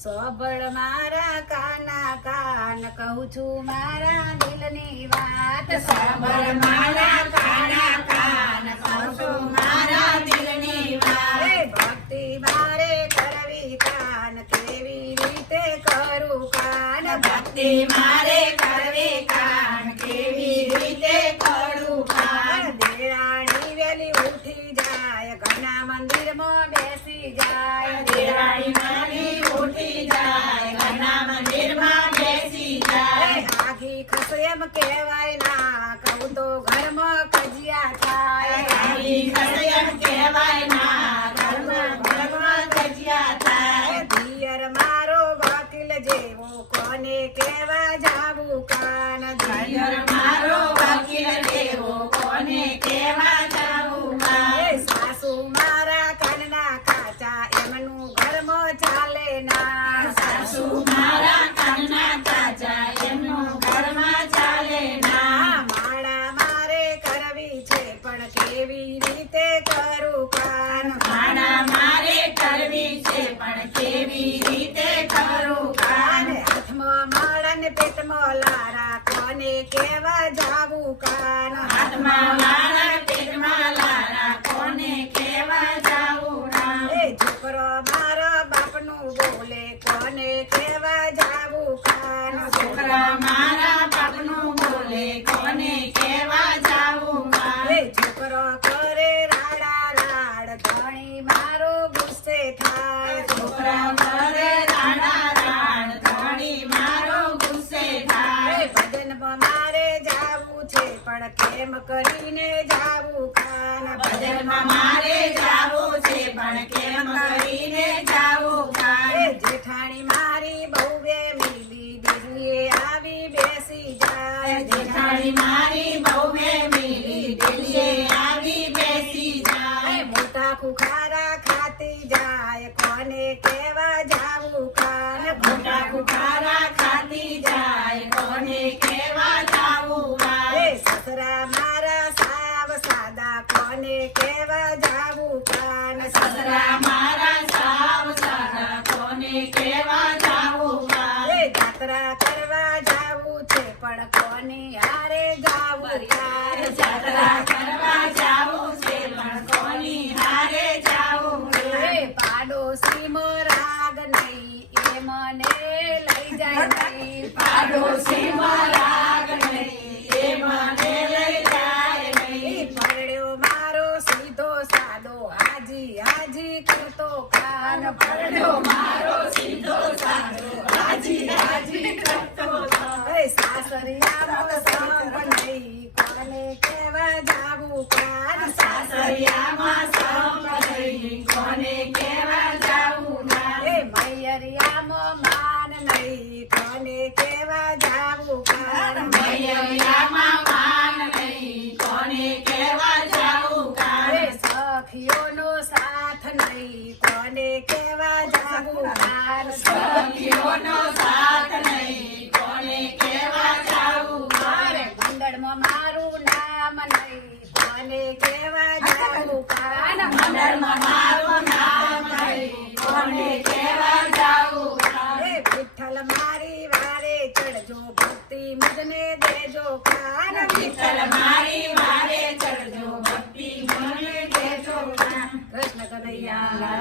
સોબળ મારા કાના કાન કહું છું મારા દિલની વાત સબળ મારા કાના કાન કહું છું મારા દિલની વાત. ભક્તિ મારે કરવી કાન, કેવી રીતે કરું કાન ભક્તિ મારે કરવી કાન કેવી રીતે કરું કાન દેરાણી વેલી ઉઠી જાય ઘરના મંદિરમાં બેસી જાય દેરાણી મારી ઉઠી જાય ઘરના મંદિરમાં બેસી જાય હે આખી ખસ એમ કહેવાય ના કહું તો ઘરમાં કજિયા થાય. આઈ ખસયમ કહેવાય ના ઘરમાં ઘરમાં ગજિયા થાય. દિયર મારો વકીલ જેવો કોને કેવા જાવું કાન દિયર મારો વકીલ કોને કેવા જાવું કાન? સાસુ મારા કાનના કાચા એમનું ઘરમાં ચાલે ના. સાસુ મારા કાનના કાચા એમનું ઘરમાં ચાલે ના આ માળા મારે કરવી છે પણ કેવી રીતે કરું કાન માણા મારે કરવી છે પણ કેવી રીતે કરું કાન? કાન હાથમાં માળા ને પેટમાં લારા કોને કેવા જાવું કાન? હાથમાં મારા પેટમાં લારા કોને કેવા જાવું ના એ છોકરો મારા બાપનું બોલે કોને કેવા જાવું કાન? છોકરા મારા બાપનું બોલે કોને કેવા જાવું કાન એ છોકરો કરે રાડા રાડ ધણી મારો ગુસ્સે થાય છોકરા કરે રાડા રાડ ધણી મારો ગુસ્સે એ થાય ભજનમાં મારે જાવું છે પણ કેમ કરીને જાવું કાન ભજનમાં મારે જાવું છે પણ કેમ કરીને જાવું ખાન? જેઠાણી મારી બહુ બે મિલી દીદીએ આવી બેસી જાય. જેઠાણી મારી બહુએ મિલી દિલીએ આવી બેસી જાય. મોટા ખુખારા ખાતી જાય. કોને કેવા જાવું કાન મોટા કુકારા ખાતી જાય કોને કેવા જાવું એ કાન સસરા મારા સાવ સાદા કોને કેવા જાવું કાન સસરા મારા સાવ સારા કોને કેવા જાવું કાન એ જાત્રા કરવા જાવું છે પણ કોની હારે જાવું જાત્રા કરવા જાવું છે પણ કોની હારે જાવું કાન એ પાડોશીમાં નહીં એ મને લઈ જાય નહીં. પાડોશીમાં રાગ નહીં એ મને લઈ જાય નહીં. પરણ્યો મારો સીધો સાદો હાજી હાજી કરતો કાન. મારો સીધો સાધો હાજી હાજી કરતો હતો. કોને કેવા જાગુકાર સખીઓનો સાથ નહીં. કોને કેવા જાવું મારે મંડળમાં મારું નામ નહીં. કોને કેવા જાગુકાર મંડળમાં મારું નામ નહીં. કોને કેવા જાવું એ વિઠ્ઠલ મારી વારે ચડજો ભક્તિ મજને દેજો. કાર વિઠ્ઠલ મારી વારે ચડજો ભક્તિ મને દેજો. કૃષ્ણ કનૈયા.